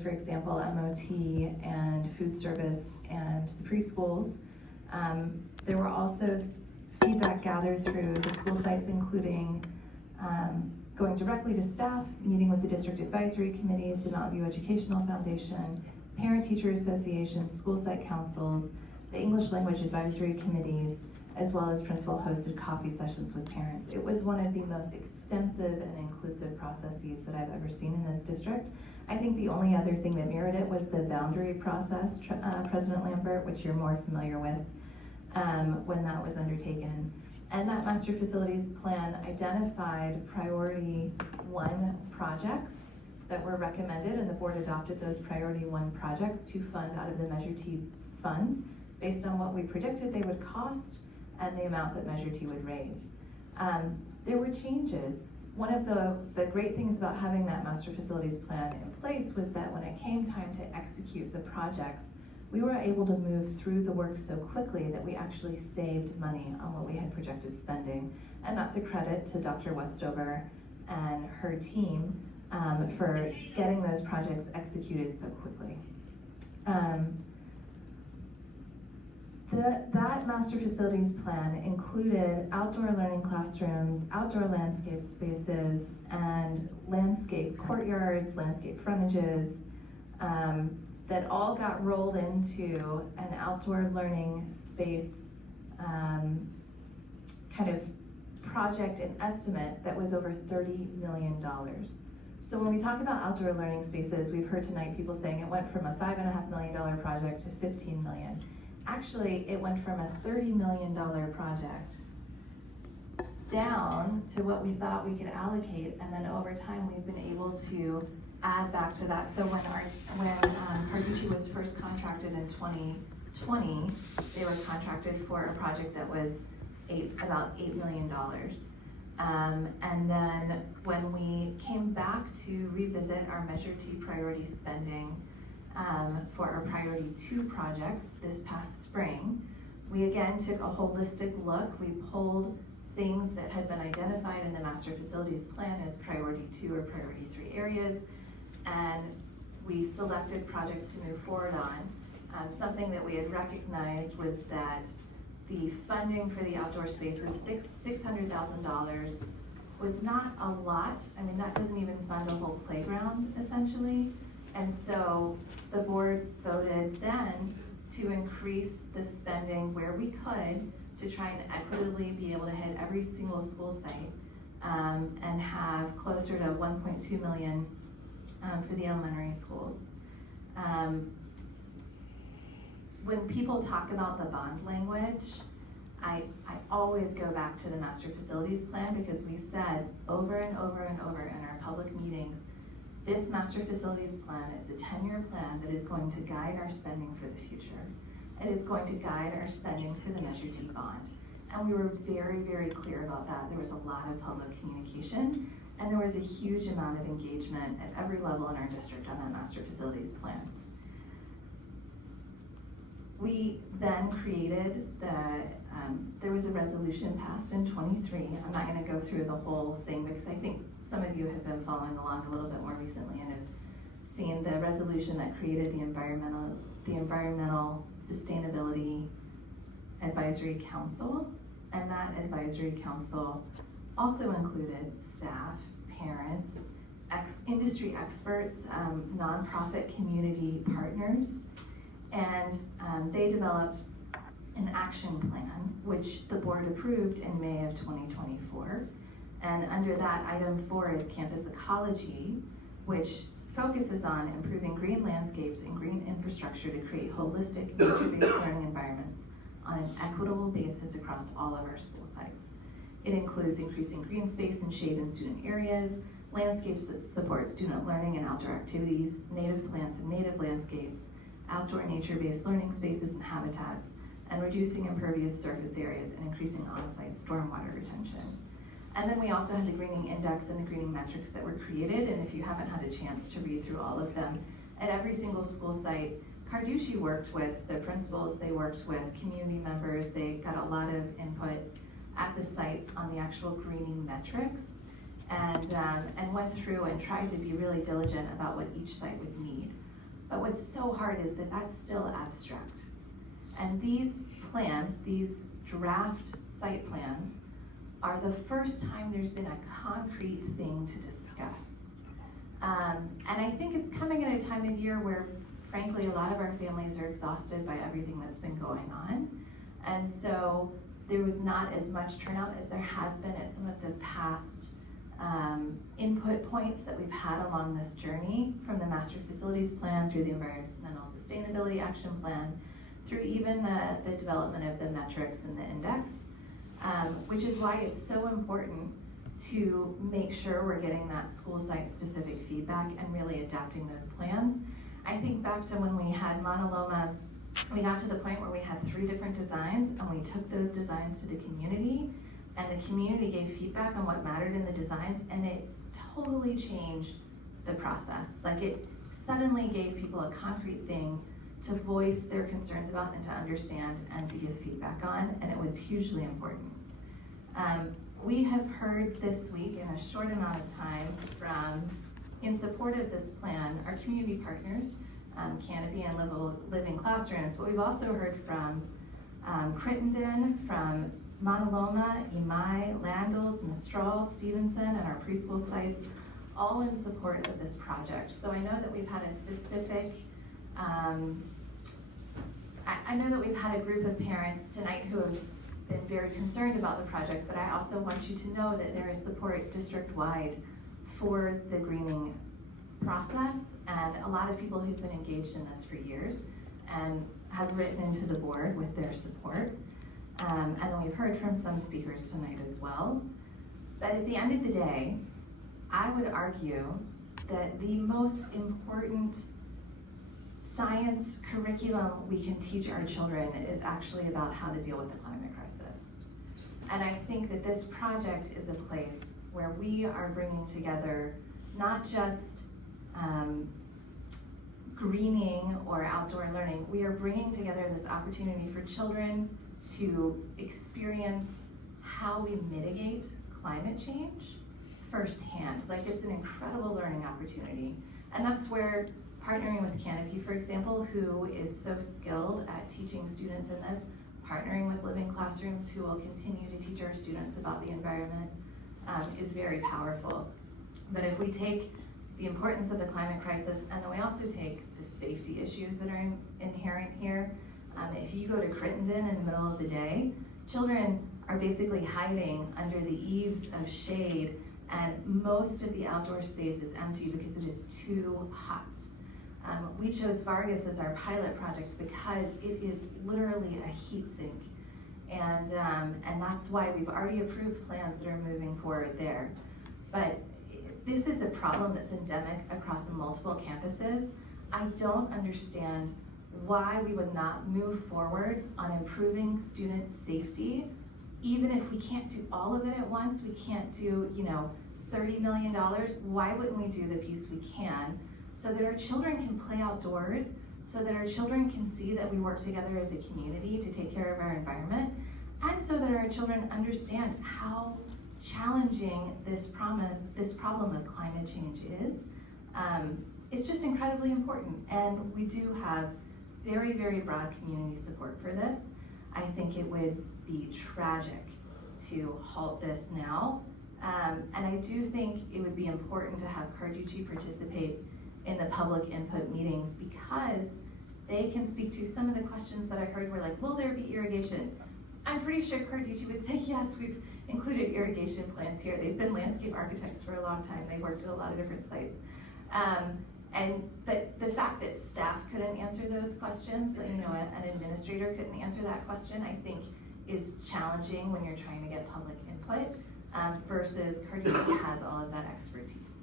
for example, MOT and food service and the preschools. There were also feedback gathered through the school sites, including going directly to staff, meeting with the district advisory committees, the Mountain View Educational Foundation, parent-teacher associations, school site councils, the English language advisory committees, as well as principal-hosted coffee sessions with parents. It was one of the most extensive and inclusive processes that I've ever seen in this district. I think the only other thing that mirrored it was the boundary process, President Lambert, which you're more familiar with, when that was undertaken. And that master facilities plan identified priority 1 projects that were recommended, and the board adopted those priority 1 projects to fund out of the Measure T funds based on what we predicted they would cost and the amount that Measure T would raise. There were changes. One of the great things about having that master facilities plan in place was that when it came time to execute the projects, we were able to move through the work so quickly that we actually saved money on what we had projected spending. And that's a credit to Dr. Westover and her team for getting those projects executed so quickly. That master facilities plan included outdoor learning classrooms, outdoor landscape spaces, and landscape courtyards, landscape frontages, that all got rolled into an outdoor learning space kind of project and estimate that was over $30 million. So when we talk about outdoor learning spaces, we've heard tonight people saying it went from a $5.5 million project to $15 million. Actually, it went from a $30 million project down to what we thought we could allocate, and then over time we've been able to add back to that. So when Carducci was first contracted in 2020, they were contracted for a project that was about $8 million. And then when we came back to revisit our Measure T priority spending for our priority 2 projects this past spring, we again took a holistic look. We pulled things that had been identified in the master facilities plan as priority 2 or priority 3 areas, and we selected projects to move forward on. Something that we had recognized was that the funding for the outdoor spaces, $600,000, was not a lot. I mean, that doesn't even fund a whole playground, essentially. And so the board voted then to increase the spending where we could to try and equitably be able to hit every single school site and have closer to 1.2 million for the elementary schools. When people talk about the bond language, I always go back to the master facilities plan, because we said over and over and over in our public meetings, this master facilities plan is a 10-year plan that is going to guide our spending for the future. It is going to guide our spending for the Measure T bond. And we were very, very clear about that. There was a lot of public communication, and there was a huge amount of engagement at every level in our district on that master facilities plan. We then created there was a resolution passed in 23. I'm not gonna go through the whole thing because I think some of you have been following along a little bit more recently and have seen the resolution that created the Environmental Sustainability Advisory Council. And that advisory council also included staff, parents, industry experts, nonprofit community partners, and they developed an action plan, which the board approved in May of 2024. And under that, item 4 is campus ecology, which focuses on improving green landscapes and green infrastructure to create holistic nature-based learning environments on an equitable basis across all of our school sites. It includes increasing green space and shade in student areas, landscapes that support student learning and outdoor activities, native plants and native landscapes, outdoor nature-based learning spaces and habitats, and reducing impervious surface areas and increasing on-site stormwater retention. And then we also had the greening index and the greening metrics that were created, and if you haven't had a chance to read through all of them, at every single school site, Carducci worked with the principals, they worked with community members, they got a lot of input at the sites on the actual greening metrics, and went through and tried to be really diligent about what each site would need. But what's so hard is that that's still abstract. And these plans, these draft site plans, are the first time there's been a concrete thing to discuss. And I think it's coming at a time of year where, frankly, a lot of our families are exhausted by everything that's been going on. And so there was not as much turnout as there has been at some of the past input points that we've had along this journey, from the master facilities plan through the environmental sustainability action plan, through even the development of the metrics and the index, which is why it's so important to make sure we're getting that school site specific feedback and really adapting those plans. I think back to when we had Mauna Loma, we got to the point where we had 3 different designs, and we took those designs to the community, and the community gave feedback on what mattered in the designs, and it totally changed the process. Like, it suddenly gave people a concrete thing to voice their concerns about and to understand and to give feedback on, and it was hugely important. We have heard this week, in a short amount of time, from, in support of this plan, our community partners, Canopy and Living Classrooms, but we've also heard from Crittenden, from Mauna Loma, Imai, Landals, Mistral, Stevenson, and our preschool sites, all in support of this project. So I know that we've had a specific, I know that we've had a group of parents tonight who have been very concerned about the project, but I also want you to know that there is support district-wide for the greening process, and a lot of people who've been engaged in this for years and have written into the board with their support. And then we've heard from some speakers tonight as well. But at the end of the day, I would argue that the most important science curriculum we can teach our children is actually about how to deal with the climate crisis. And I think that this project is a place where we are bringing together not just greening or outdoor learning, we are bringing together this opportunity for children to experience how we mitigate climate change firsthand. Like, it's an incredible learning opportunity. And that's where partnering with Canopy, for example, who is so skilled at teaching students in this, partnering with Living Classrooms, who will continue to teach our students about the environment, is very powerful. But if we take the importance of the climate crisis, and then we also take the safety issues that are inherent here. If you go to Crittenden in the middle of the day, children are basically hiding under the eaves of shade, and most of the outdoor space is empty because it is too hot. We chose Vargas as our pilot project because it is literally a heat sink. And that's why we've already approved plans that are moving forward there. But this is a problem that's endemic across multiple campuses. I don't understand why we would not move forward on improving student safety, even if we can't do all of it at once. We can't do, $30 million. Why wouldn't we do the piece we can, so that our children can play outdoors, so that our children can see that we work together as a community to take care of our environment, and so that our children understand how challenging this problem of climate change is. It's just incredibly important, and we do have very, very broad community support for this. I think it would be tragic to halt this now, and I do think it would be important to have Carducci participate in the public input meetings, because they can speak to some of the questions that I heard were like, will there be irrigation? I'm pretty sure Carducci would say, yes, we've included irrigation plans here. They've been landscape architects for a long time. They worked at a lot of different sites. But the fact that staff couldn't answer those questions, an administrator couldn't answer that question, I think is challenging when you're trying to get public input, versus Carducci has all of that expertise.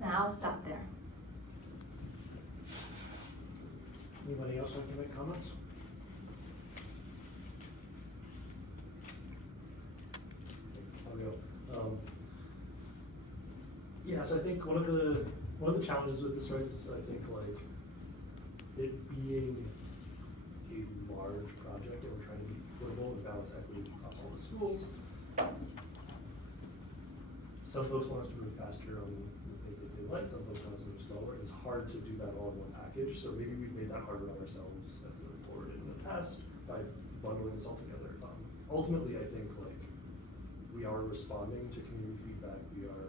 Now I'll stop there. Anybody else like to make comments? I'll go. Yes, I think one of the challenges with this, right, is I think like it being a large project that we're trying to be equitable and balance equity across all the schools. some folks want us to move faster on the things that they like, some folks want us to move slower. It's hard to do that all in one package, so maybe we've made that harder on ourselves as a board in the past by bundling this all together. Ultimately, I think like we are responding to community feedback, we are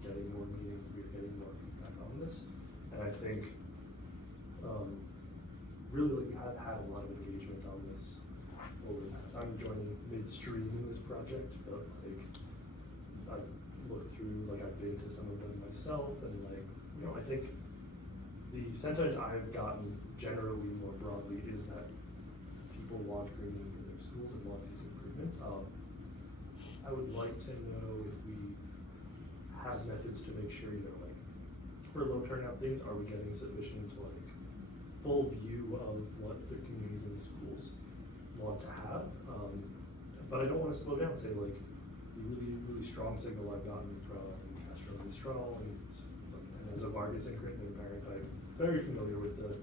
getting more meetings, we are getting more feedback on this, and I think really like we have had a lot of engagement on this over the past. I'm joining midstream in this project, but like I've looked through, like I've been to some of them myself, and like, you know, I think the sentiment I've gotten generally more broadly is that people want greening for their schools and want these improvements. I would like to know if we have methods to make sure, you know, like for low turnout things, are we getting sufficient like full view of what the communities and the schools want to have? But I don't want to slow down. Say like the really strong signal I've gotten from Castro and Mistral, and as a Vargas and Creighton parent, I'm very familiar with the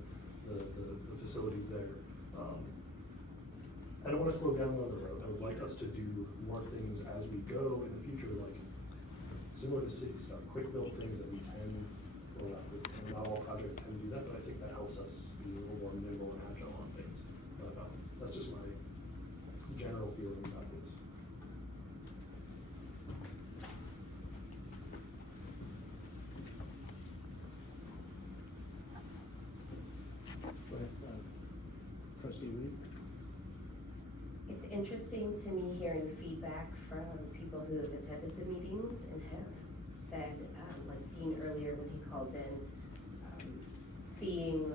facilities there. I don't want to slow down on the road. I would like us to do more things as we go in the future, like similar to city stuff, quick build things that we can roll out. And not all projects can do that, but I think that helps us be a little more nimble and agile on things. But that's just my general feeling about this. Go ahead, Trustee Reed. It's interesting to me hearing feedback from people who have attended the meetings and have said, like Dean earlier when he called in, seeing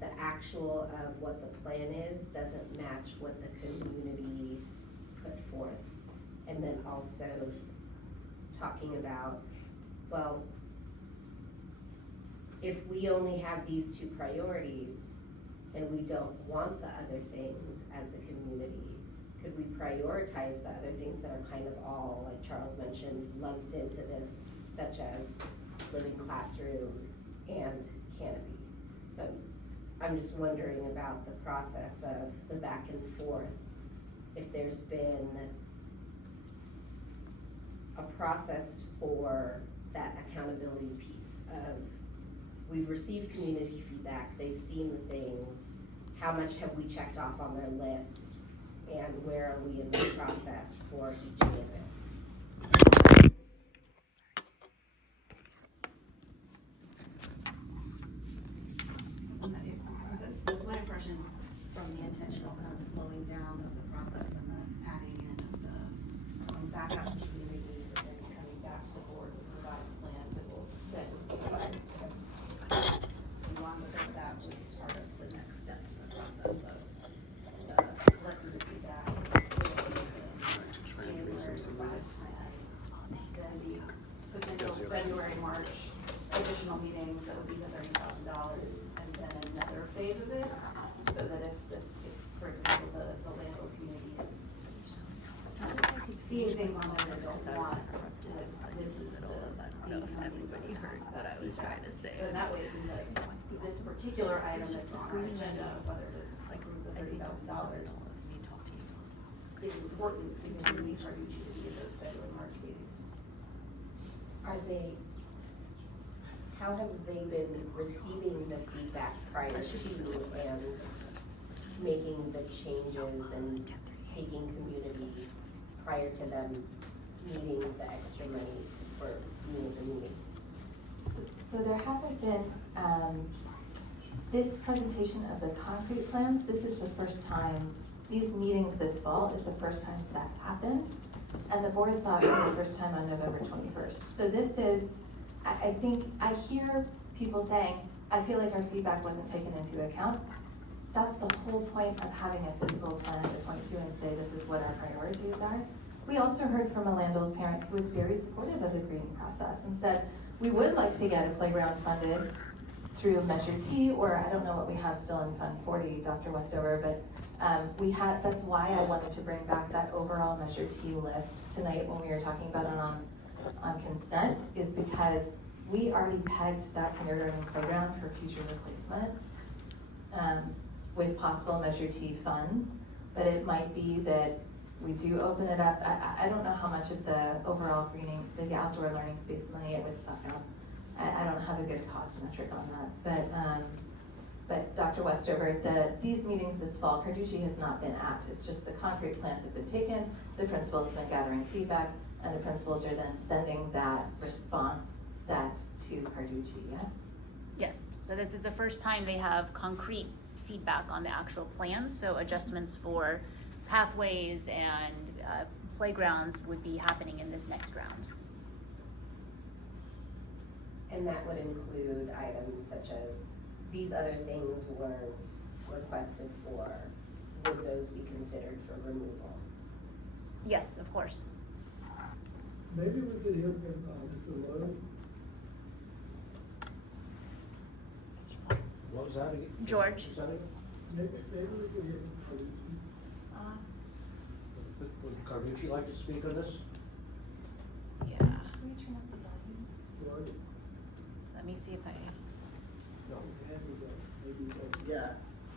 the actual of what the plan is doesn't match what the community put forth. And then also talking about, well, if we only have these two priorities and we don't want the other things as a community, could we prioritize the other things that are kind of all, like Charles mentioned, lumped into this, such as living classroom and canopy? So I'm just wondering about the process of the back and forth, if there's been a process for that accountability piece of, we've received community feedback, they've seen the things, how much have we checked off on their list, and where are we in the process for each campus? With my impression from the intentional kind of slowing down of the process and the adding in of the going back out to the community, but then coming back to the board with revised plans that will then we want to think that was part of the next steps in the process of collecting the feedback, January revised plans, then these potential February, March additional meetings that would be the $30,000, and then another phase of it, so that if for example, the landlord's community is seeing things on there they don't want, that this is these meetings that we heard that I was trying to say. So in that way, it seems like this particular item that's on our agenda, whether to approve the $30,000, is important because we need our UT to be in those February, March meetings. How have they been receiving the feedback prior to and making the changes and taking community prior to them needing the extra money for being at the meetings? So there hasn't been, this presentation of the concrete plans, this is the first time, these meetings this fall is the first time that's happened. And the board saw it for the first time on November 21st. So this is, I think, I hear people saying, I feel like our feedback wasn't taken into account. That's the whole point of having a physical plan to point to and say this is what our priorities are. We also heard from a Landell's parent who was very supportive of the greening process and said, we would like to get a playground funded through Measure T, or I don't know what we have still in Fund 40, Dr. Westover, but that's why I wanted to bring back that overall Measure T list tonight when we were talking about it on consent, is because we already pegged that kindergarten program for future replacement with possible Measure T funds, but it might be that we do open it up. I don't know how much of the overall greening, the outdoor learning space money it would suck up. I don't have a good cost metric on that, but Dr. Westover, these meetings this fall, Carducci has not been at. It's just the concrete plans have been taken, the principals have been gathering feedback, and the principals are then sending that response set to Carducci, yes? Yes, so this is the first time they have concrete feedback on the actual plans, so adjustments for pathways and playgrounds would be happening in this next round. And that would include items such as, these other things weren't requested for, would those be considered for removal? Yes, of course. Maybe we could hear from Mr. Lloyd. What was that again? George. Was that again? Maybe we could hear from Carducci. Would Carducci like to speak on this? Yeah, Can we turn up the volume? George? let me see if I, No, his hand was up. Maybe you guys- Yeah,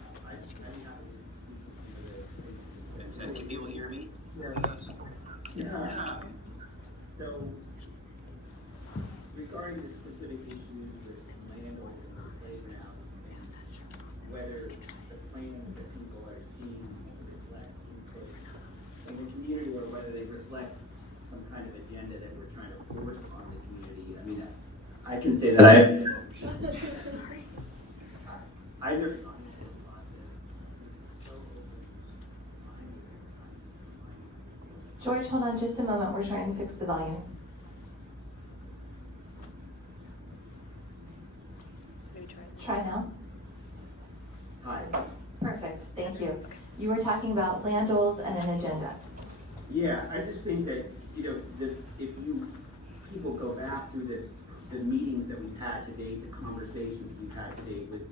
I'm happy to speak to some of the. Can people hear me? Yeah. So, regarding the specific issues with landowners and playgrounds, whether the plans that people are seeing reflect input from the community or whether they reflect some kind of agenda that we're trying to force on the community, I mean, I can say that either. George, hold on just a moment, we're trying to fix the volume. maybe try. Try now. Hi. Perfect, thank you. You were talking about land goals and an agenda. Yeah, I just think that, if people go back through the meetings that we've had to date, the conversations we've had to date with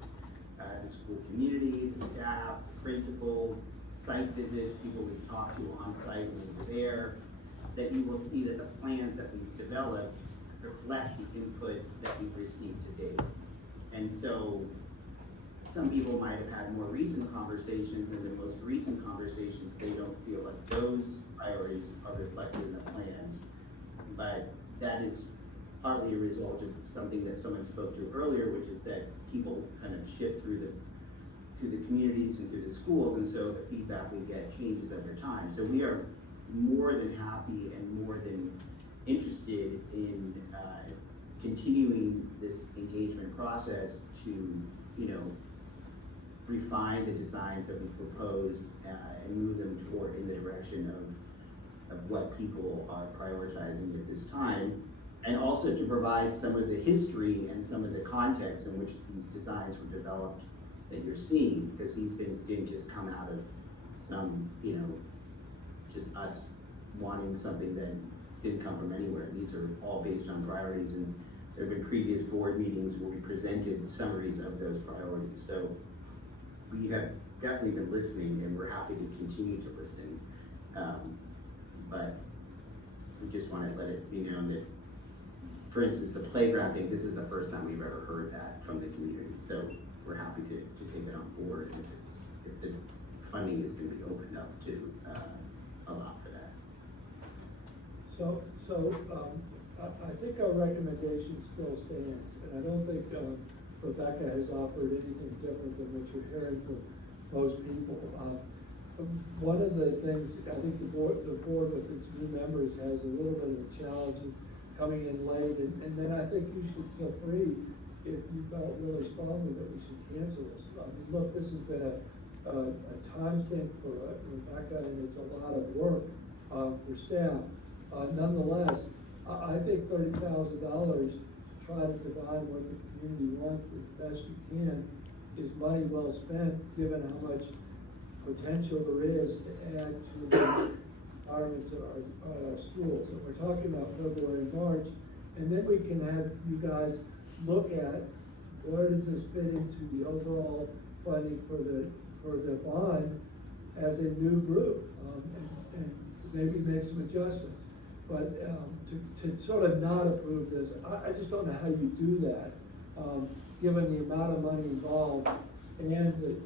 the school community, the staff, the principals, site visits, people we've talked to on site when we were there, that you will see that the plans that we've developed reflect the input that we've received to date. And so, some people might have had more recent conversations, and the most recent conversations, they don't feel like those priorities are reflected in the plans. But that is partly a result of something that someone spoke to earlier, which is that people kind of shift through the communities and through the schools, and so the feedback we get changes over time. So we are more than happy and more than interested in continuing this engagement process to, refine the designs that we've proposed and move them toward in the direction of what people are prioritizing at this time, and also to provide some of the history and some of the context in which these designs were developed that you're seeing, because these things didn't just come out of some, just us wanting something that didn't come from anywhere. These are all based on priorities, and there have been previous board meetings where we presented summaries of those priorities. So we have definitely been listening, and we're happy to continue to listen. But we just want to let it be known that, for instance, the playground thing, this is the first time we've ever heard that from the community. So we're happy to take it on board if the funding is going to be opened up to allow for that. So, I think our recommendation still stands, and I don't think, Rebecca has offered anything different than what you're hearing from most people. One of the things, I think the board with its new members has a little bit of a challenge in coming in late, and then I think you should feel free, if you felt really strongly that we should cancel this. I mean, look, this has been a time sink for Rebecca, and it's a lot of work for staff. Nonetheless, I think $30,000 to try to provide what the community wants as best you can is money well spent, given how much potential there is to add to the environments of our schools. And we're talking about February and March, and then we can have you guys look at where does this fit into the overall funding for the bond as a new group, and maybe make some adjustments. But to sort of not approve this, I just don't know how you do that, given the amount of money involved and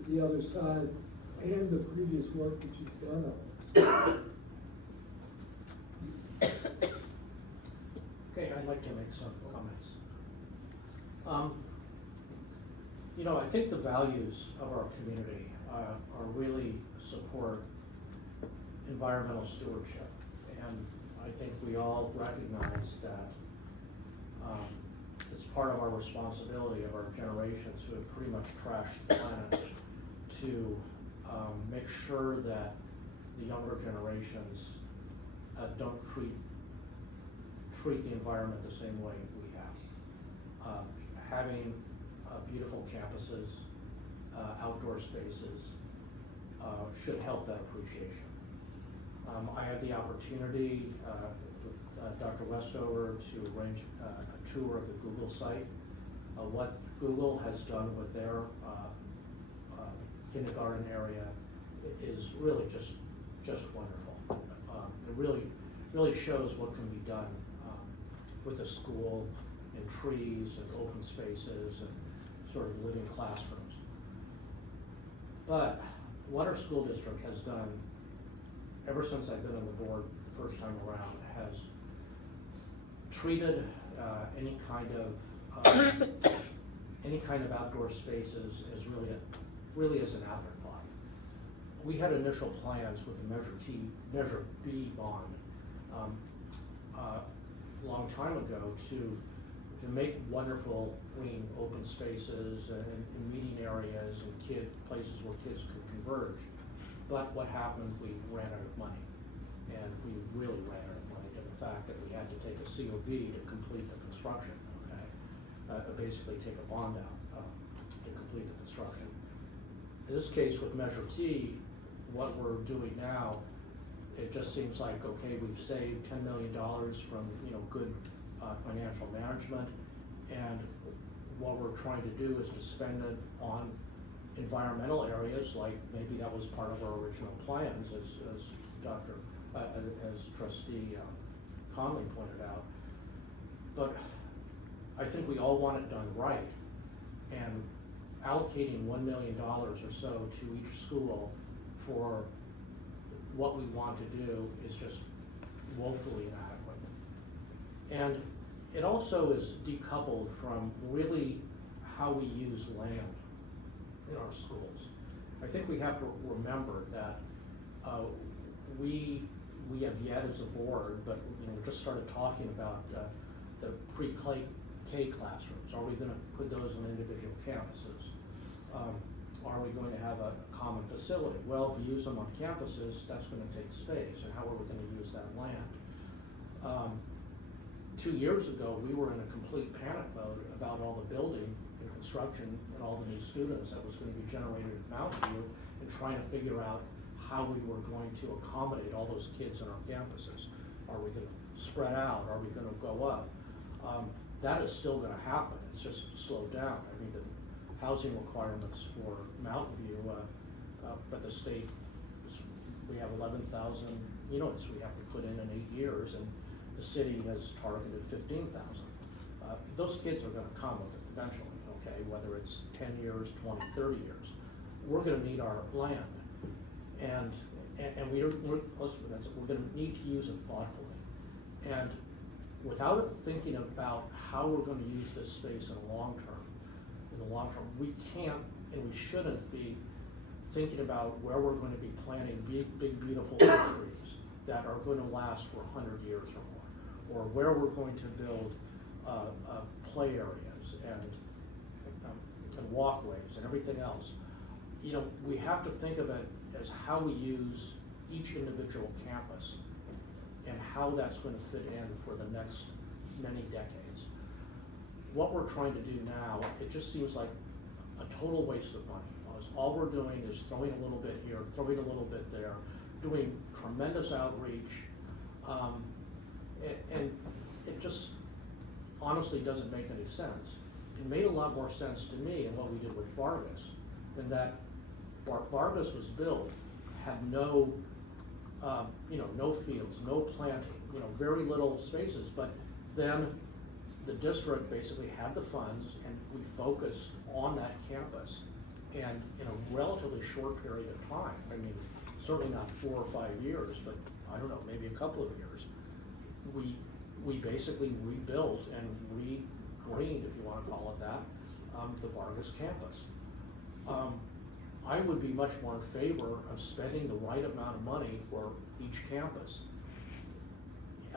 the other side and the previous work that you've done on it. Hey, I'd like to make some comments. You know, I think the values of our community are really support environmental stewardship. And I think we all recognize that it's part of our responsibility of our generations who have pretty much trashed the planet to make sure that the younger generations don't treat the environment the same way we have. Having beautiful campuses, outdoor spaces should help that appreciation. I had the opportunity with Dr. Westover to arrange a tour of the Google site. What Google has done with their kindergarten area is really just wonderful. It really shows what can be done with a school and trees and open spaces and sort of living classrooms. But what our school district has done ever since I've been on the board the first time around has treated any kind of outdoor spaces as really as an afterthought. We had initial plans with the Measure B bond a long time ago to make wonderful clean open spaces and meeting areas and places where kids could converge. But what happened, we ran out of money. And we really ran out of money to the fact that we had to take a COV to complete the construction, okay? Basically take a bond out to complete the construction. In this case with Measure T, what we're doing now, it just seems like, okay, we've saved $10 million from, good financial management, and what we're trying to do is to spend it on environmental areas, like maybe that was part of our original plans, as Trustee Conley pointed out. But I think we all want it done right, and allocating $1 million or so to each school for what we want to do is just woefully inadequate. And it also is decoupled from really how we use land in our schools. I think we have to remember that we have yet as a board, but we just started talking about the pre-K classrooms. Are we going to put those on individual campuses? Are we going to have a common facility? Well, if we use them on campuses, that's going to take space, and how are we going to use that land? 2 years ago, we were in a complete panic mode about all the building and construction and all the new students that was going to be generated at Mountain View, and trying to figure out how we were going to accommodate all those kids on our campuses. Are we going to spread out? Are we going to go up? That is still going to happen. It's just slowed down. I mean, the housing requirements for Mountain View, but the state, we have 11,000 units we have to put in 8 years, and the city has targeted 15,000. Those kids are going to come eventually, okay, whether it's 10 years, 20, 30 years. We're going to need our land, and we're going to need to use it thoughtfully. And without thinking about how we're going to use this space in the long term, we can't and we shouldn't be thinking about where we're going to be planting big beautiful trees that are going to last for 100 years or more, or where we're going to build play areas and walkways and everything else. We have to think of it as how we use each individual campus and how that's going to fit in for the next many decades. What we're trying to do now, it just seems like a total waste of money. All we're doing is throwing a little bit here, throwing a little bit there, doing tremendous outreach, and it just honestly doesn't make any sense. It made a lot more sense to me in what we did with Vargas, in that Vargas was built, had no fields, no planting, very little spaces, but then the district basically had the funds, and we focused on that campus. And in a relatively short period of time, I mean, certainly not 4 or 5 years, but I don't know, maybe a couple of years, we basically rebuilt and re-greened, if you wanna call it that, the Vargas campus. I would be much more in favor of spending the right amount of money for each campus.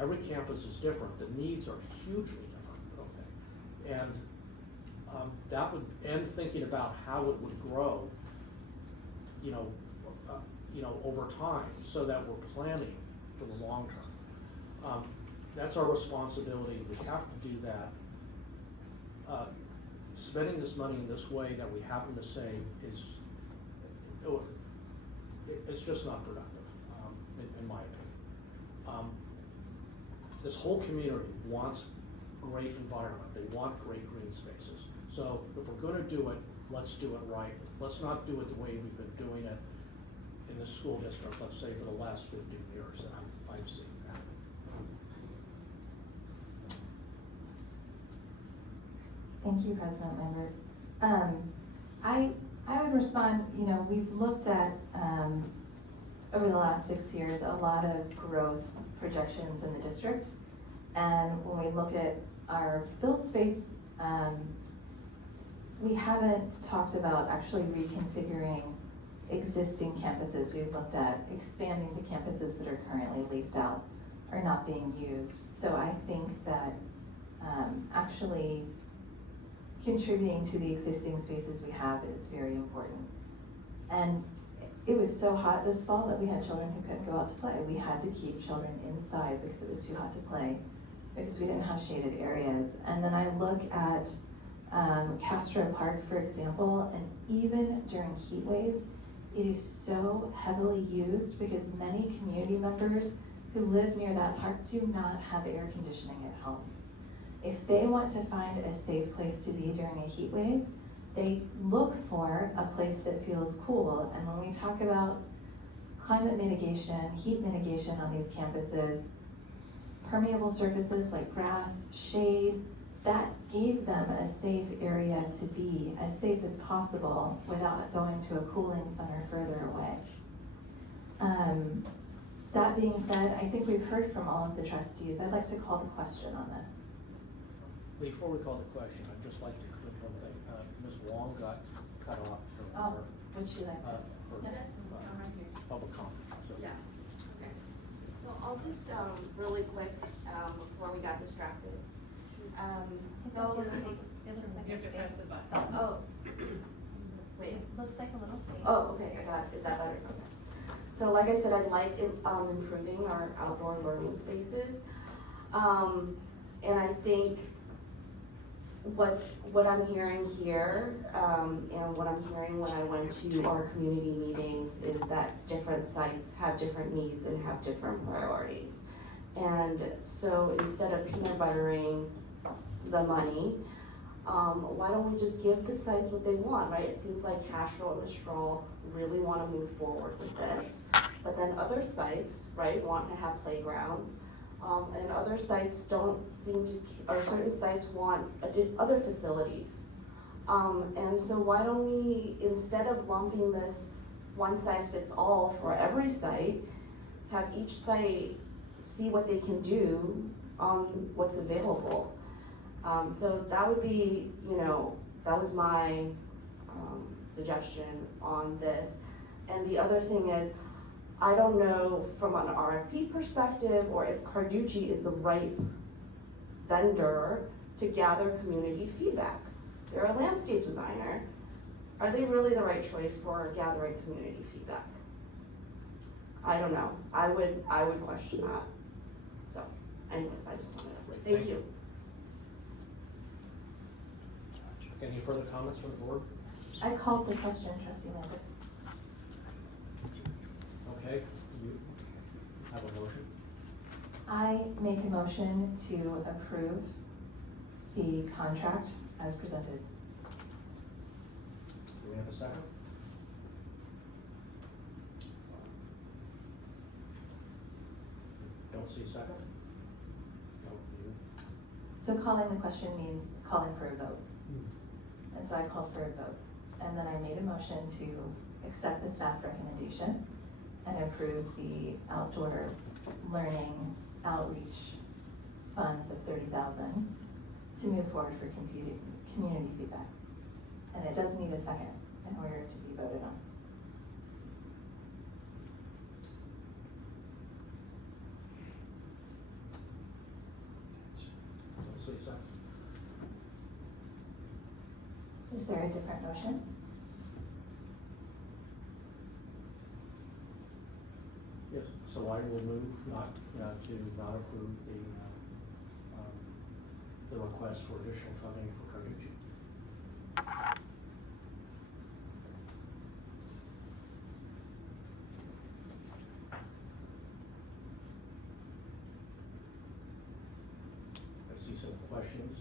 Every campus is different, the needs are hugely different, okay? And, that would, and thinking about how it would grow, you know, over time, so that we're planning for the long term. That's our responsibility, we have to do that. Spending this money in this way that we happen to save is, it's just not productive, in my opinion. This whole community wants great environment, they want great green spaces. So if we're gonna do it, let's do it right. Let's not do it the way we've been doing it in the school district, let's say for the last 15 years that I've seen that. Thank you, President Lambert. I would respond, you know, we've looked at, over the last 6 years, a lot of growth projections in the district. And when we look at our build space, we haven't talked about actually reconfiguring existing campuses. We've looked at expanding the campuses that are currently leased out or not being used. So I think that actually contributing to the existing spaces we have is very important. And it was so hot this fall that we had children who couldn't go out to play. We had to keep children inside because it was too hot to play, because we didn't have shaded areas. And then I look at Castro Park, for example, and even during heat waves, it is so heavily used because many community members who live near that park do not have air conditioning at home. If they want to find a safe place to be during a heat wave, they look for a place that feels cool. And when we talk about climate mitigation, heat mitigation on these campuses, permeable surfaces like grass, shade, that gave them a safe area to be, as safe as possible without going to a cooling center further away. That being said, I think we've heard from all of the trustees. I'd like to call the question on this. Before we call the question, I'd just like to click one thing. Ms. Wong got cut off from Oh, her, would she like to? for, public comment, so. Yeah, okay. So I'll just, really quick, before we got distracted. So it looks like a face. Oh, wait. It looks like a little face. Oh, okay, I got it. Is that better? Okay. So like I said, I'd like improving our outdoor learning spaces. And I think what I'm hearing here, and what I'm hearing when I went to our community meetings is that different sites have different needs and have different priorities. And so instead of peanut buttering the money, why don't we just give the sites what they want, right? It seems like Castro and Mistral really wanna move forward with this, but then other sites, right, want to have playgrounds, and other sites don't seem to, or certain sites want other facilities. And so why don't we, instead of lumping this one size fits all for every site, have each site see what they can do on what's available. So that would be, you know, that was my suggestion on this. And the other thing is, I don't know from an RFP perspective or if Carducci is the right vendor to gather community feedback. They're a landscape designer. Are they really the right choice for gathering community feedback? I don't know. I would question that. So anyways, I just wanted to, thank you. Any further comments from the board? I called the question, Trustee Lambert. Okay, you have a motion? I make a motion to approve the contract as presented. Do we have a second? Don't see a second? No, you. So calling the question means calling for a vote. And so I called for a vote. And then I made a motion to accept the staff recommendation and approve the outdoor learning outreach funds of 30,000 to move forward for community feedback. And it does need a second in order to be voted on. Lisa? Is there a different motion? Yes, so I will move not, to not approve the request for additional funding for Carducci. I see some questions.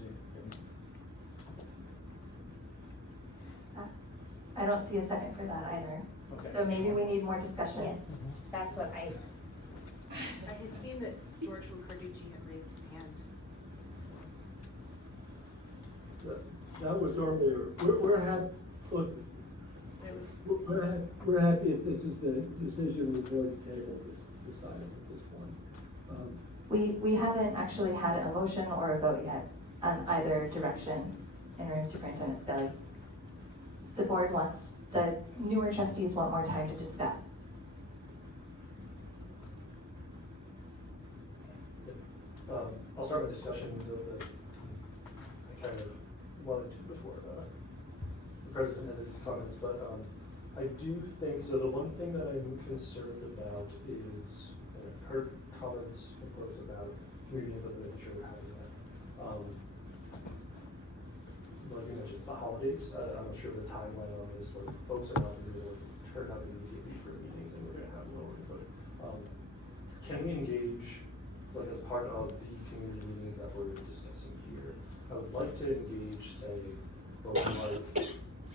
I don't see a second for that either. Okay. So maybe we need more discussion. Yes, that's what I, I had seen that George from Carducci had raised his hand. That was earlier. We're happy, look, There was, we're happy if this is the decision of the board to table this item at this point. We haven't actually had a motion or a vote yet on either direction, Interim Superintendent Scully. The board wants, the newer trustees want more time to discuss. I'll start with discussion that I kind of wanted to before the president and his comments, but I do think, so the one thing that I'm concerned about is, I've heard comments from folks about community input, making sure we're having that. Like you mentioned, it's the holidays, I'm not sure the timeline on this, like folks are not going to turn out immediately for meetings and we're going to have lower input. Can we engage, like as part of the community meetings that we're discussing here? I would like to engage, say, folks like the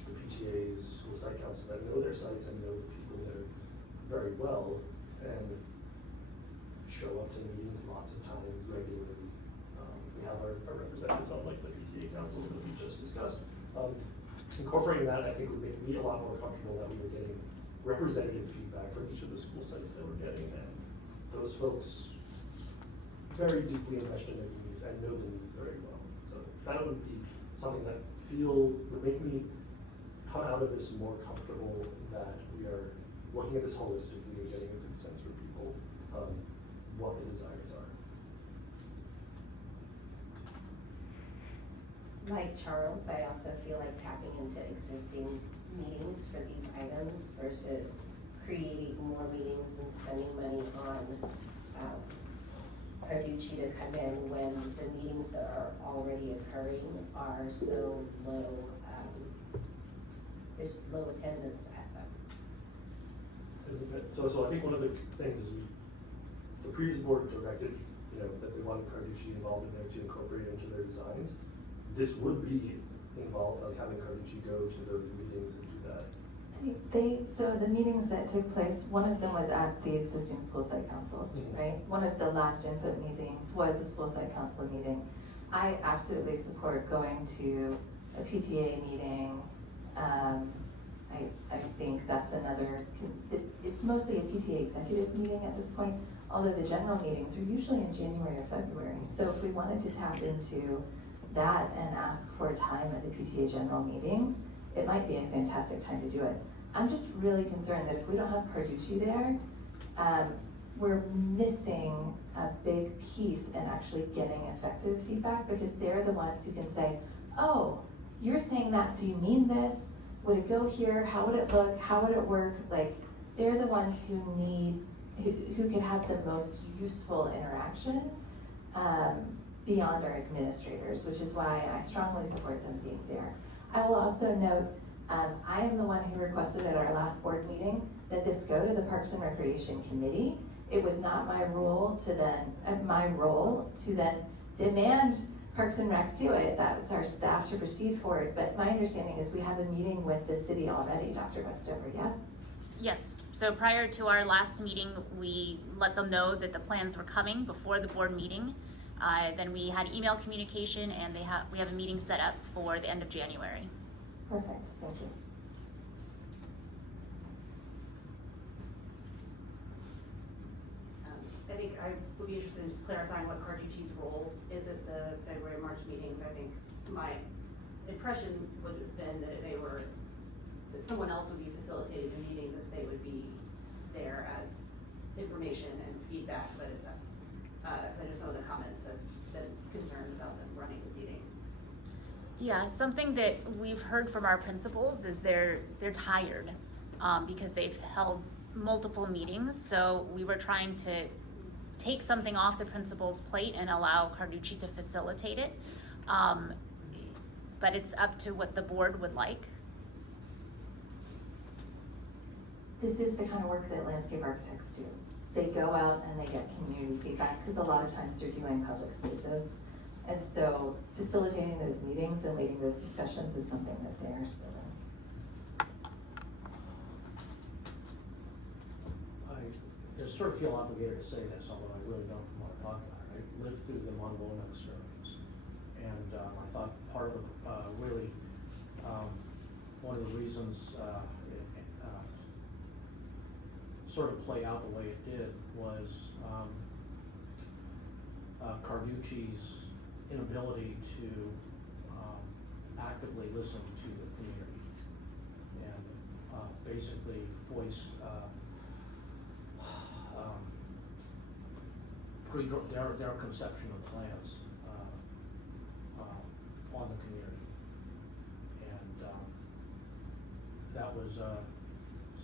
PTAs, school site councils that know their sites and know the people there very well and show up to meetings lots of times regularly. We have our representatives on like the PTA council that we just discussed. Incorporating that, I think would make me a lot more comfortable that we were getting representative feedback from each of the school sites that we're getting, and those folks very deeply enmeshed in their needs and know the needs very well. So that would be something that would make me come out of this more comfortable that we are looking at this holistically and getting a good sense for people, what the desires are. like Charles, I also feel like tapping into existing meetings for these items versus creating more meetings and spending money on, Carducci to come in when the meetings that are already occurring are so low, there's low attendance at them. So I think one of the things is the previous board directed, that they wanted Carducci involved in there to incorporate into their designs. This would be involved, like having Carducci go to those meetings and do that. So the meetings that took place, one of them was at the existing school site councils, Mhm. right? One of the last input meetings was a school site council meeting. I absolutely support going to a PTA meeting. I think that's it's mostly a PTA executive meeting at this point, although the general meetings are usually in January or February. So if we wanted to tap into that and ask for time at the PTA general meetings, it might be a fantastic time to do it. I'm just really concerned that if we don't have Carducci there, we're missing a big piece in actually getting effective feedback, because they're the ones who can say, oh, you're saying that, do you mean this? Would it go here? How would it look? How would it work? Like, they're the ones who could have the most useful interaction beyond our administrators, which is why I strongly support them being there. I will also note, I am the one who requested at our last board meeting that this go to the Parks and Recreation Committee. It was not my role to then demand Parks and Rec do it. That was our staff to proceed forward. But my understanding is we have a meeting with the city already, Dr. Westover, yes? Yes, so prior to our last meeting, we let them know that the plans were coming before the board meeting. Then we had email communication, and we have a meeting set up for the end of January. Perfect, thank you. I think I would be interested in just clarifying what Carducci's role is at the February, March meetings. I think my impression would have been that that someone else would be facilitating the meeting, that they would be there as information and feedback, but if that's, cause I know some of the comments have been concerned about them running the meeting. Yeah, something that we've heard from our principals is they're tired, because they've held multiple meetings, so we were trying to take something off the principal's plate and allow Carducci to facilitate it. But it's up to what the board would like. This is the kind of work that landscape architects do. They go out and they get community feedback, because a lot of times they're doing public spaces. And so facilitating those meetings and leading those discussions is something that they are still in. I sort of feel obligated to say this, although I really don't want to talk about it. I lived through the Montbona experience, and I thought part of really one of the reasons it sort of played out the way it did was Carducci's inability to actively listen to the community and basically voice their conception of plans on the community. And that was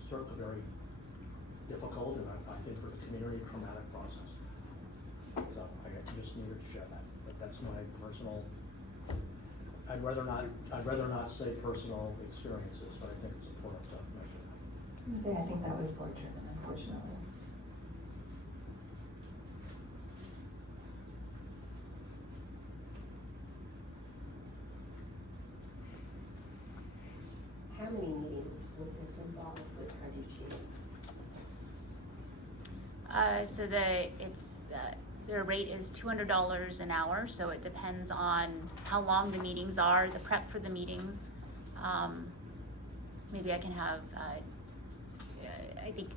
certainly very difficult, and I think for the community, a traumatic process. So I just needed to share that, but that's my personal, I'd rather not say personal experiences, but I think it's important to mention that. I think that was board driven, unfortunately. How many meetings would this involve with Carducci? So their rate is $200 an hour, so it depends on how long the meetings are, the prep for the meetings. Maybe I can have, I think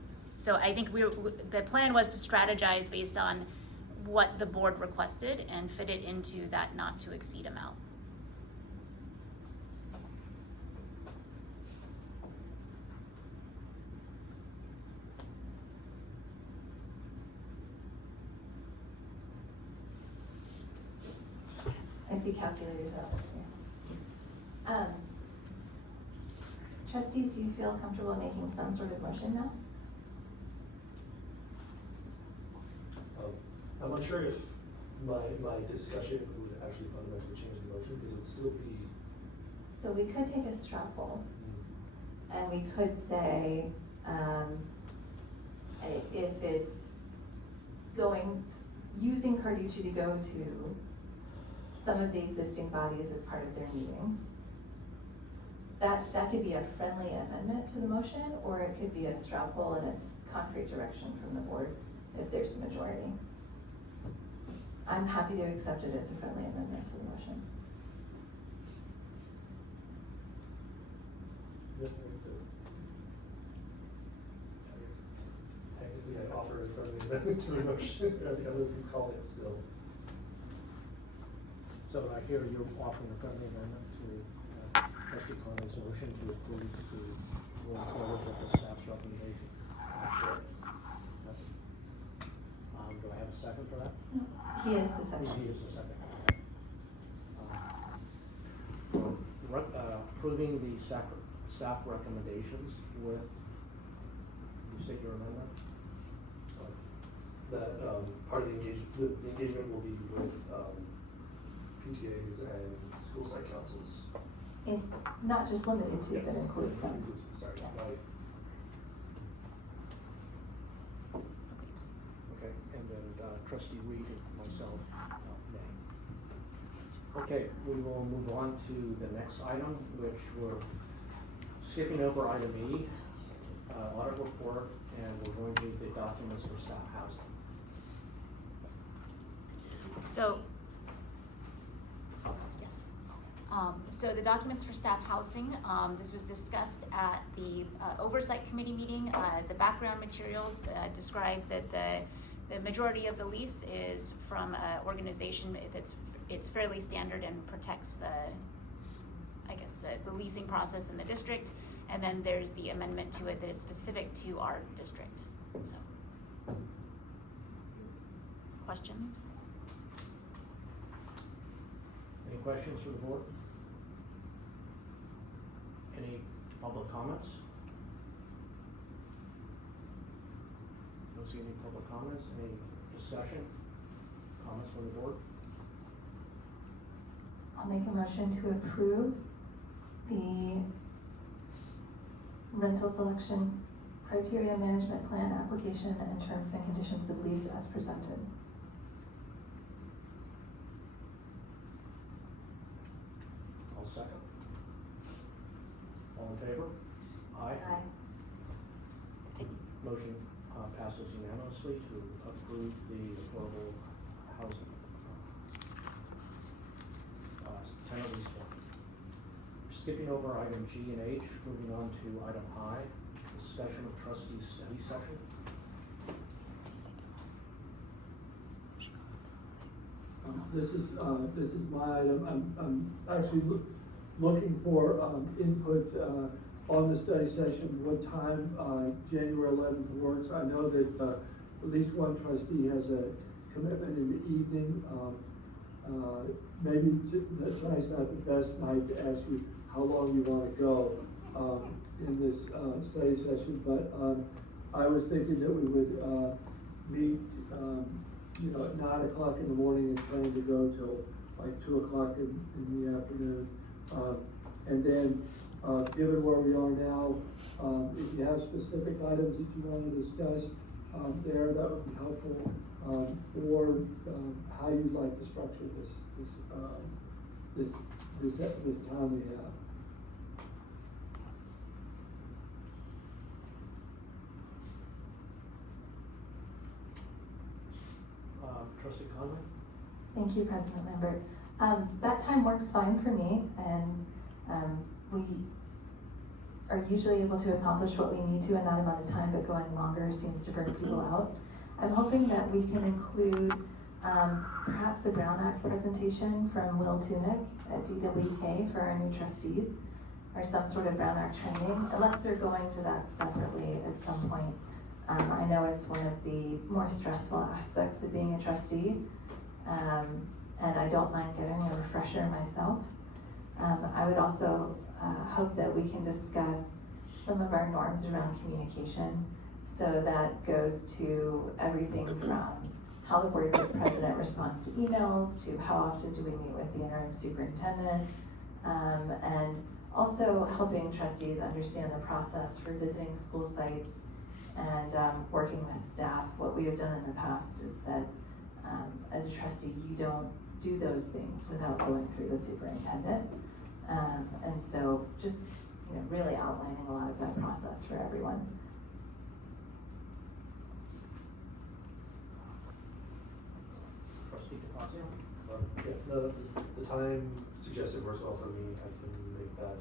the plan was to strategize based on what the board requested and fit it into that not to exceed amount. I see calculators out there. Trustees, do you feel comfortable making some sort of motion now? I'm not sure if my discussion would actually fundamentally change the motion, because it'd still be. So we could take a straw poll, and we could say, if it's using Carducci to go to some of the existing bodies as part of their meetings, that could be a friendly amendment to the motion, or it could be a straw poll and a concrete direction from the board if there's a majority. I'm happy to accept it as a friendly amendment to the motion. Technically, I offer a friendly amendment to the motion. I don't know if you call it still. So I hear you're offering a friendly amendment to Trustee Conley's motion to approve the roll forward with the staff's recommendation. Do I have a second for that? No, he is the second. He is the second. Approving the staff recommendations with, you state your amendment? That part of the engagement will be with PTAs and school site councils. Not just limited to, but includes them. Inclusive, sorry. Yeah. Right. Okay, and then Trustee Reed and myself, may. Okay, we will move on to the next item, which we're skipping over item E, audit report, and we're going to read the documents for staff housing. So, yes. So the documents for staff housing, this was discussed at the oversight committee meeting. The background materials describe that the The majority of the lease is from an organization it's fairly standard and protects the leasing process in the district. And then there's the amendment to it that is specific to our district, so. Questions? Any questions for the board? Any public comments? Don't see any public comments, any discussion? Comments from the board? I'll make a motion to approve the rental selection criteria management plan application and terms and conditions of lease as presented. I'll second. All in favor? Aye. Motion passes unanimously to approve the affordable housing tenant lease form. Skipping over item G and H, moving on to item I, discussion of trustees study session. This is my item. I'm actually looking for input on the study session, what time January 11th works. I know that at least one trustee has a commitment in the evening. Maybe tonight's not the best night to ask you how long you want to go in this study session, but I was thinking that we would meet at 9 o'clock in the morning and plan to go till like 2 o'clock in the afternoon. And then, given where we are now, if you have specific items that you want to discuss there, that would be helpful. Or how you'd like to structure this time we have. Trustee Conley? Thank you, President Lambert. That time works fine for me, and we are usually able to accomplish what we need to in that amount of time, but going longer seems to burn people out. I'm hoping that we can include perhaps a Brown Act presentation from Will Tunick at DWK for our new trustees, or some sort of Brown Act training, unless they're going to that separately at some point. I know it's one of the more stressful aspects of being a trustee, and I don't mind getting a refresher myself. I would also hope that we can discuss some of our norms around communication. So that goes to everything from how the board president responds to emails, to how often do we meet with the interim superintendent, and also helping trustees understand the process for visiting school sites and working with staff. What we have done in the past is that as a trustee, you don't do those things without going through the superintendent. And so just really outlining a lot of that process for everyone. Trustee DeFazio? Yeah, the time suggested works well for me. I can make that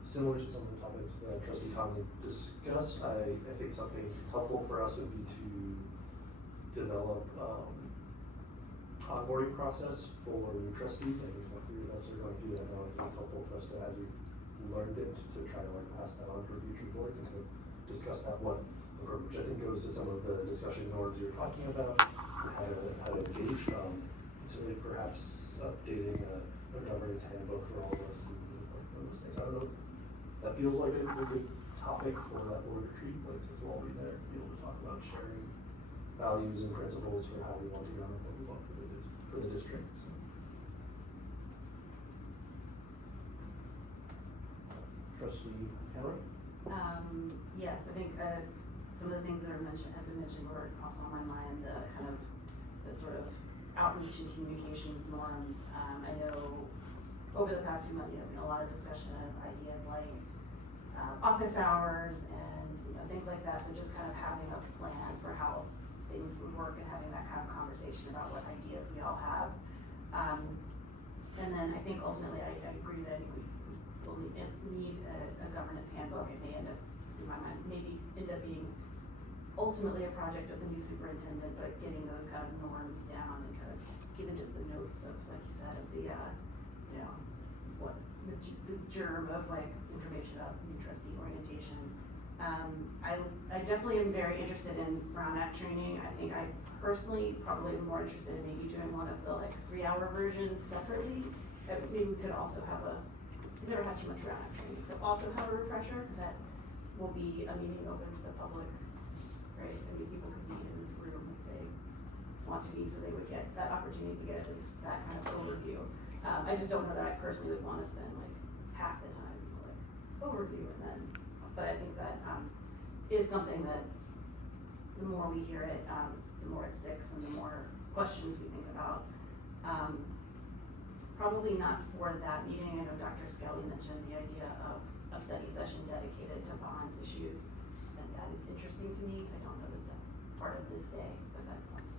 similar to some of the topics that Trustee Conley discussed. I think something helpful for us would be to develop onboarding process for new trustees. I think all three of us are going to do that now. I think it's helpful for us to, as we learned it, to try to pass that on for future boards and to discuss that one approach, which I think goes to some of the discussion norms you're talking about, how to engage. Certainly perhaps updating a governance handbook for all of us and those things. I don't know. That feels like a good topic for that board retreat, like since we'll all be there, to be able to talk about sharing values and principles for how we want to govern what we want for the district. So. Trustee Henry? Yes, I think some of the things that have been mentioned were also on my mind, the sort of outreach and communications norms. I know over the past few months, been a lot of discussion of ideas like office hours and things like that. So just kind of having a plan for how things would work and having that kind of conversation about what ideas we all have. And then I think ultimately I agree that we will need a governance handbook. It may end up, in my mind, maybe end up being ultimately a project of the new superintendent, but getting those kind of norms down and kind of even just the notes of, like you said, of the, you know, what, the germ of like information about new trustee orientation. I definitely am very interested in Brown Act training. I think I personally probably am more interested in maybe doing one of the like 3-hour versions separately. That maybe we could also have we've never had too much Brown Act training, so also have a refresher, because that will be a meeting open to the public, right? I mean, people could be in this room if they want to be, so they would get that opportunity to get at least that kind of overview. I just don't know that I personally would want to spend like half the time like overview and then, but I think that is something that the more we hear it, the more it sticks and the more questions we think about. Probably not for that meeting. I know Dr. Skelly mentioned the idea of a study session dedicated to bond issues, and that is interesting to me. I don't know that that's part of this day, but I'll just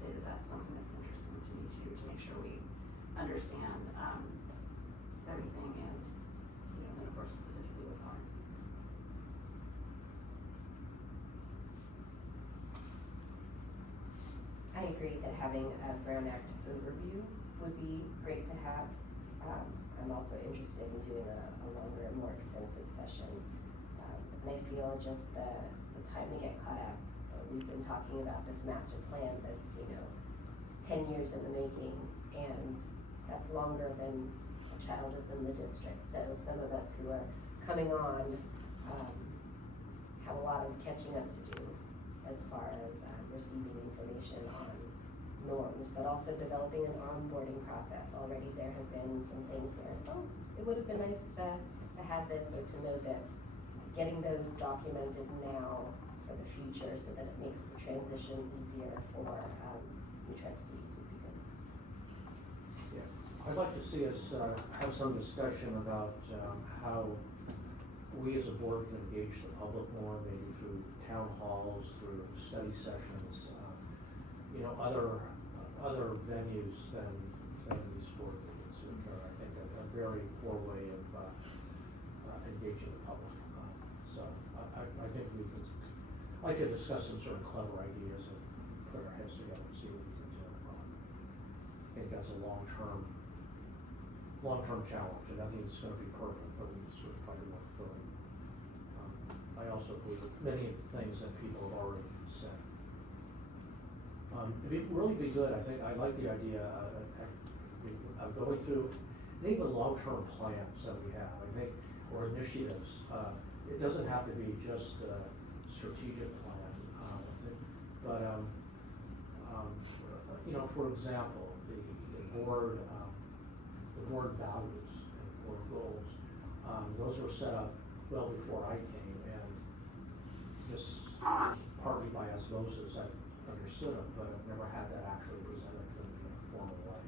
say that that's something that's interesting to me too, to make sure we understand everything, and you know, then of course specifically with bonds. I agree that having a Brown Act overview would be great to have. I'm also interested in doing a longer and more extensive session. And I feel just the time to get caught up. We've been talking about this master plan that's, you know, 10 years in the making, and that's longer than a child is in the district. So some of us who are coming on have a lot of catching up to do as far as receiving information on norms, but also developing an onboarding process. Already there have been some things where, oh, it would have been nice to have this or to know this. Getting those documented now for the future so that it makes the transition easier for new trustees would be good. Yeah, I'd like to see us have some discussion about how we as a board can engage the public more, maybe through town halls, through study sessions, you know, other venues than these board meetings, which are, I think, a very poor way of engaging the public. So I think we could, I could discuss some sort of clever ideas and put our heads together and see what we can do. I think that's a long-term challenge, and I think it's going to be perfect, but we sort of try to work through it. I also agree with many of the things that people have already said. It'd really be good, I think, I like the idea of going through even long-term plans that we have, I think, or initiatives. It doesn't have to be just a strategic plan, I think, but, you know, for example, the board values and board goals, those were set up well before I came, and just partly by osmosis, I understood them, but I've never had that actually presented to me in a formal way.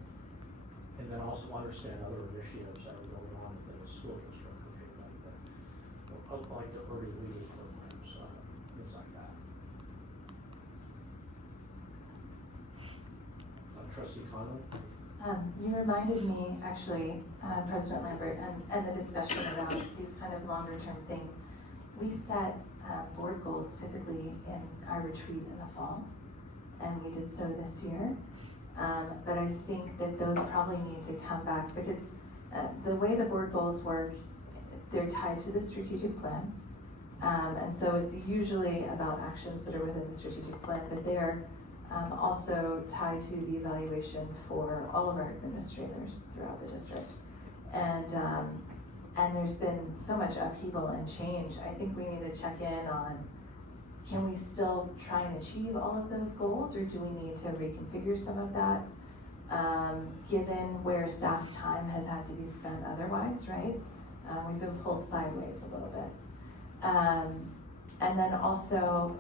And then also understand other initiatives that are going on within the school district, okay, like the early reading programs, things like that. Trustee Conway? You reminded me, actually, President Lambert, and the discussion around these kind of longer term things. We set board goals typically in our retreat in the fall, and we did so this year. But I think that those probably need to come back, because the way the board goals work, they're tied to the strategic plan. And so it's usually about actions that are within the strategic plan, but they are also tied to the evaluation for all of our administrators throughout the district. And there's been so much upheaval and change. I think we need to check in on, can we still try and achieve all of those goals, or do we need to reconfigure some of that, given where staff's time has had to be spent otherwise, right? We've been pulled sideways a little bit. And then also,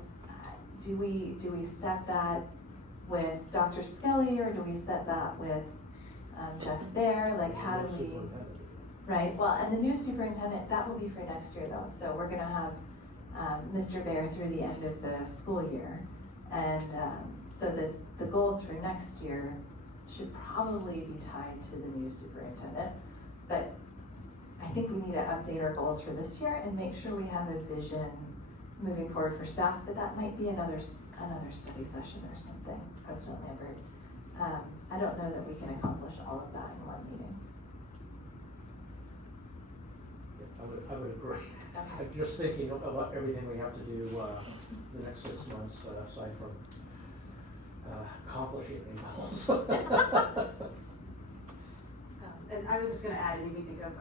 do we set that with Dr. Skelly, or do we set that with Jeff Baer? Like, how do we, right? Well, and the new superintendent, that will be for next year though. So we're gonna have Mr. Baer through the end of the school year. And so the goals for next year should probably be tied to the new superintendent. But I think we need to update our goals for this year and make sure we have a vision moving forward for staff, but that might be another study session or something, President Lambert. I don't know that we can accomplish all of that in one meeting. I would agree. Okay. I'm just thinking about everything we have to do, the next 6 months, aside from, accomplishing any goals. And I was just gonna add, it made me think of,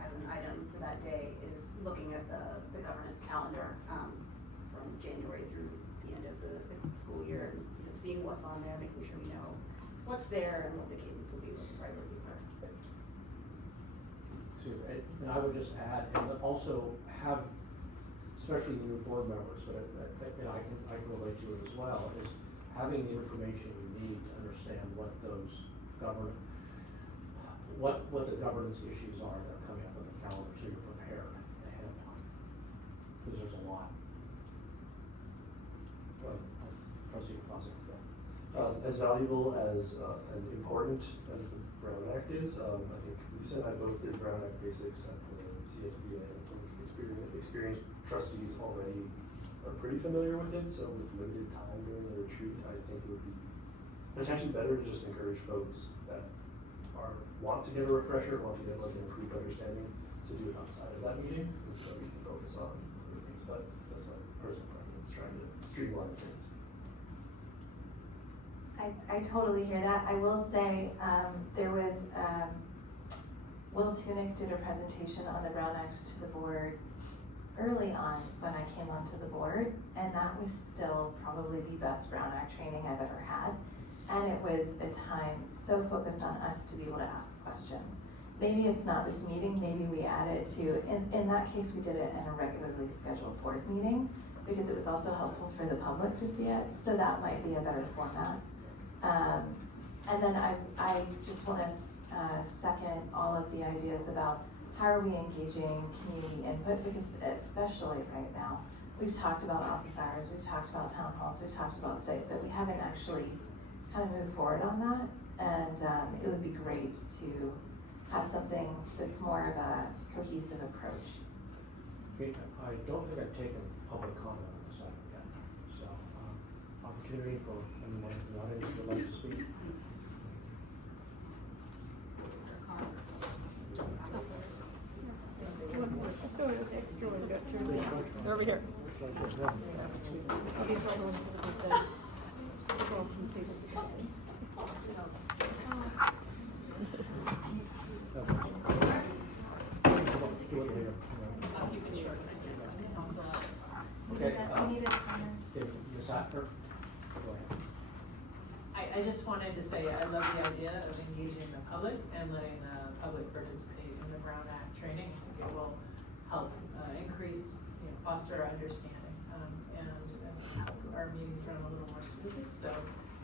as an item for that day, is looking at the governance calendar, from January through the end of the school year, and, you know, seeing what's on there, making sure we know what's there and what the cadence will be, what the priorities are. And I would just add, and also have, especially new board members, but and I can relate to it as well, is having the information you need to understand what those what the governance issues are that are coming up on the calendar, so you're prepared ahead of time. Because there's a lot. Trustee Fawcett, As valuable as, and important as the Brown Act is, I think Lisa and I both did Brown Act basics at the CSBA. I think experienced trustees already are pretty familiar with it, so with limited time during the retreat, I think it would be potentially better to just encourage folks that want to get a refresher, want to get like an improved understanding, to do it outside of that meeting, so that we can focus on other things, but that's my personal preference, trying to streamline things. I totally hear that. I will say, there was, Will Tunick did a presentation on the Brown Act to the board early on when I came onto the board, and that was still probably the best Brown Act training I've ever had. And it was a time so focused on us to be able to ask questions. Maybe it's not this meeting, maybe we add it to, in that case, we did it in a regularly scheduled board meeting, because it was also helpful for the public to see it, so that might be a better format. And then I just wanna second all of the ideas about how are we engaging community input, because especially right now, we've talked about office hours, we've talked about town halls, we've talked about state, but we haven't actually kind of moved forward on that. And it would be great to have something that's more of a cohesive approach. Okay, I don't think I've taken public comment on this item yet, so, opportunity for anyone in the audience who would like to speak. Over here. Okay, We need a timer. Ms. Acker, go ahead. I just wanted to say, I love the idea of engaging the public and letting the public participate in the Brown Act training. I think it will help increase, foster understanding, and help our meetings run a little more smoothly. So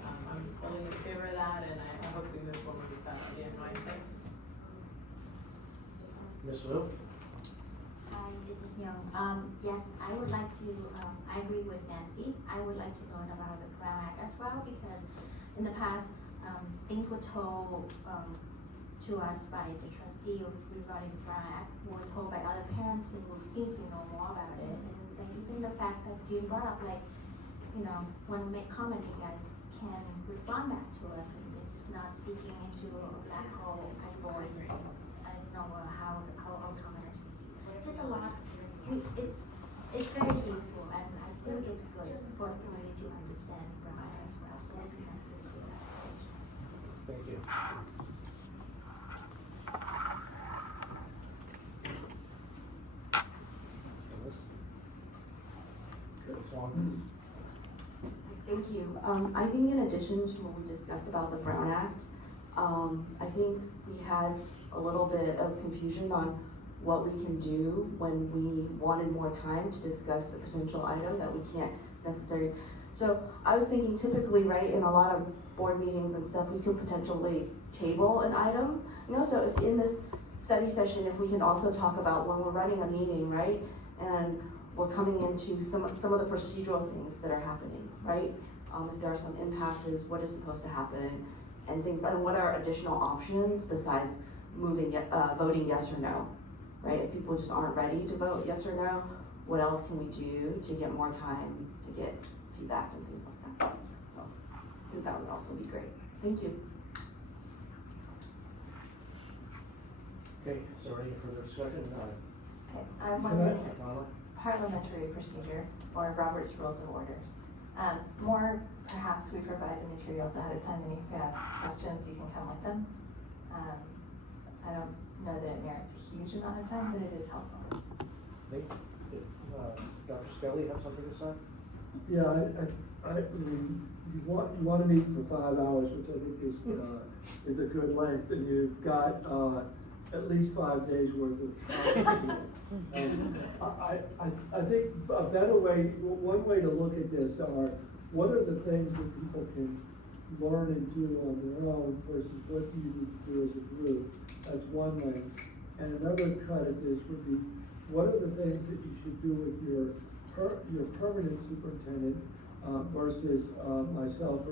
I'm fully in favor of that, and I hope we move forward with that idea in mind. Thanks. Ms. Liu? Hi, this is Young. Yes, I would like to, I agree with Nancy. I would like to learn about the Brown Act as well, because in the past, things were told to us by the trustee regarding the Brown Act, were told by other parents who seem to know more about it. And even the fact that you brought up, like, when we make comment, you guys can respond back to us. It's just not speaking into a black hole and void. I don't know how our comment is received. It's just a lot. It's very useful, and I think it's good for the community to understand Brown Act as well. So I think that's really good. Thank you. Ms. Long? Thank you. I think in addition to what we discussed about the Brown Act, I think we had a little bit of confusion on what we can do when we wanted more time to discuss a potential item that we can't necessarily. So I was thinking typically, right, in a lot of board meetings and stuff, we could potentially table an item, so if in this study session, if we can also talk about when we're running a meeting, right, and we're coming into some of the procedural things that are happening, right? If there are some impasses, what is supposed to happen, and things, and what are additional options besides voting yes or no, right? If people just aren't ready to vote yes or no, what else can we do to get more time to get feedback and things like that. So I think that would also be great. Thank you. Okay, is there any further discussion? I Can want I- to say Donna? parliamentary procedure or Robert's Rules of Orders. More, perhaps we provide the materials ahead of time, and if you have questions, you can come with them. I don't know that it merits a huge amount of time, but it is helpful. Nate, Dr. Scully have something to say? Yeah, I mean, you want to meet for 5 hours, which I think is a good length, and you've got, at least 5 days worth of time. I think a better way, one way to look at this are, what are the things that people can learn and do on their own versus what do you need to do as a group? That's one lens. And another cut at this would be, what are the things that you should do with your permanent superintendent versus myself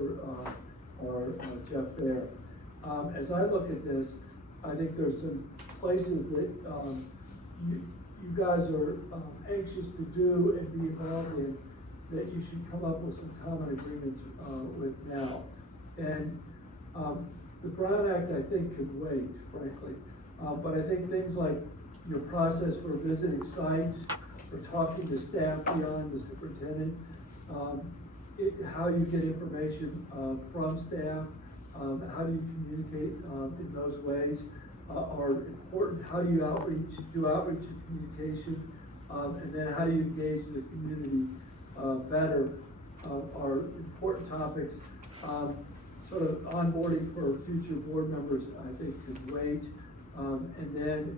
or Jeff Fair? As I look at this, I think there's some places that you guys are anxious to do and be involved in that you should come up with some common agreements with now. And the Brown Act, I think, can wait, frankly. But I think things like your process for visiting sites, for talking to staff beyond the superintendent, how you get information from staff, how do you communicate in those ways are important. How do you do outreach and communication, and then how do you engage the community better are important topics. Sort of onboarding for future board members, I think, could wait. And then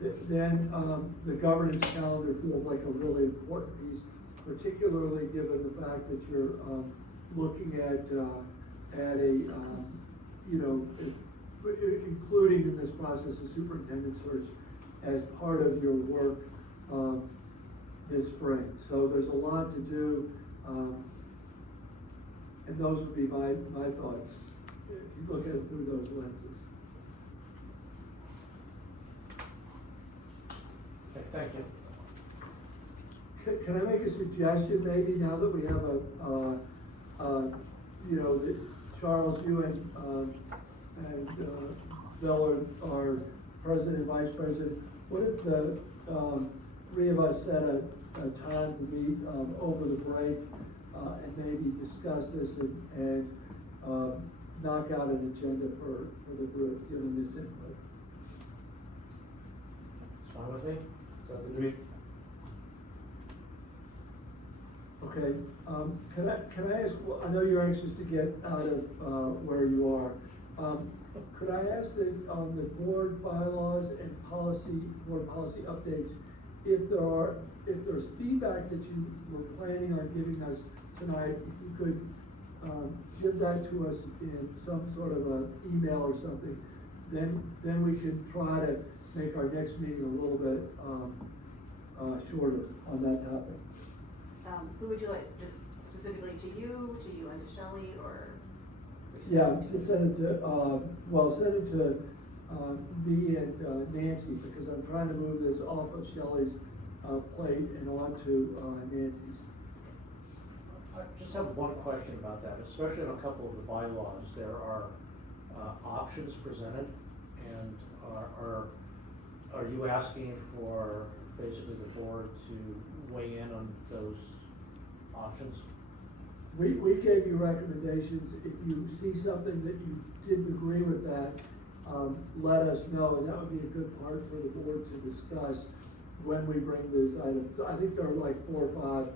the governance calendar feels like a really important piece, particularly given the fact that you're looking at including in this process a superintendent search as part of your work this spring. So there's a lot to do, and those would be my thoughts if you look at it through those lenses. Okay, thank you. Can I make a suggestion, maybe, now that we have that Charles, you and Bill are president and vice president, what if the three of us set a time to meet over the break and maybe discuss this and knock out an agenda for the group, given this input? It's fine with me? Sounds good. Okay, can I ask, I know you're anxious to get out of where you are. Could I ask that on the board bylaws and board policy updates, if there's feedback that you were planning on giving us tonight, if you could give that to us in some sort of an email or something, then we can try to make our next meeting a little bit shorter on that topic. Who would you like, just specifically to you and to Shelley, or? Yeah, to send it to, send it to me and Nancy, because I'm trying to move this off of Shelley's plate and onto Nancy's. I just have one question about that, especially in a couple of the bylaws, there are options presented, and are you asking for basically the board to weigh in on those options? We gave you recommendations. If you see something that you didn't agree with that, let us know, and that would be a good part for the board to discuss when we bring those items. I think there are like 4 or 5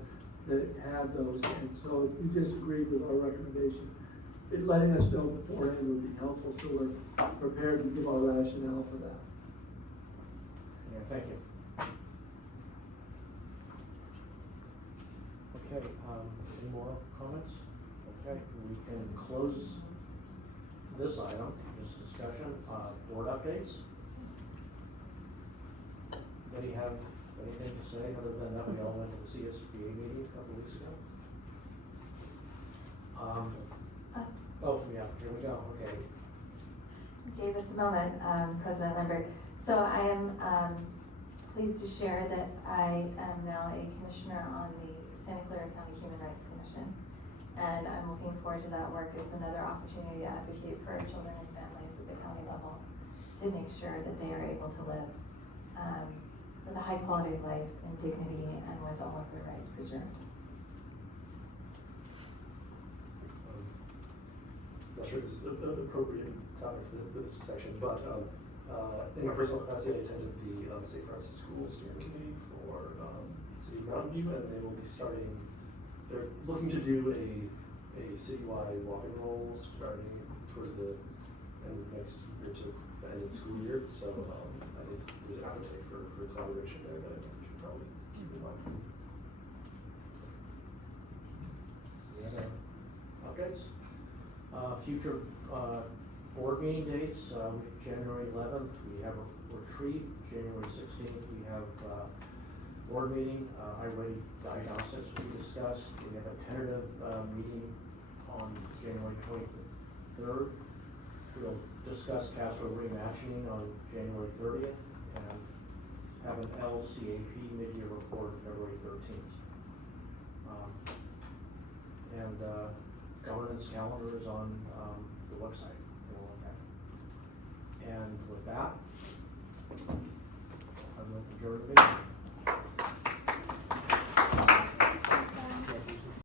that have those, and so if you disagreed with our recommendation, letting us know beforehand would be helpful, so we're prepared to give our rationale for that. Yeah, thank you. Okay, any more comments? Okay, we can close this item, this discussion, board updates. Anybody have anything to say other than that we all went to the CSBA meeting a couple weeks ago? Oh, yeah, here we go, okay. Gave us a moment, President Lindbergh. So I am pleased to share that I am now a commissioner on the Santa Clara County Human Rights Commission. And I'm looking forward to that work as another opportunity to advocate for our children and families at the county level to make sure that they are able to live with a high quality of life and dignity and with all of their rights preserved. Not sure this is an appropriate topic for this section, but in my personal capacity, I attended the Safe Routes to School Steering Committee for City of Mountain View, and they will be starting, they're looking to do a citywide walk and roll starting towards the end of next year to the end of the school year, so I think there's an appetite for collaboration there that I think we should probably keep in mind. Any other updates? Future, board meeting dates, January 11th, we have a retreat, January 16th, we have, board meeting, iReady Diagnostics we discussed, we have a tentative, meeting on January 23rd. We'll discuss Castro rematching on January 30th, and have an LCAP mid-year report February 13th. Governance calendar is on the website if you want to look at it. And with that, I'm going to adjourn the meeting.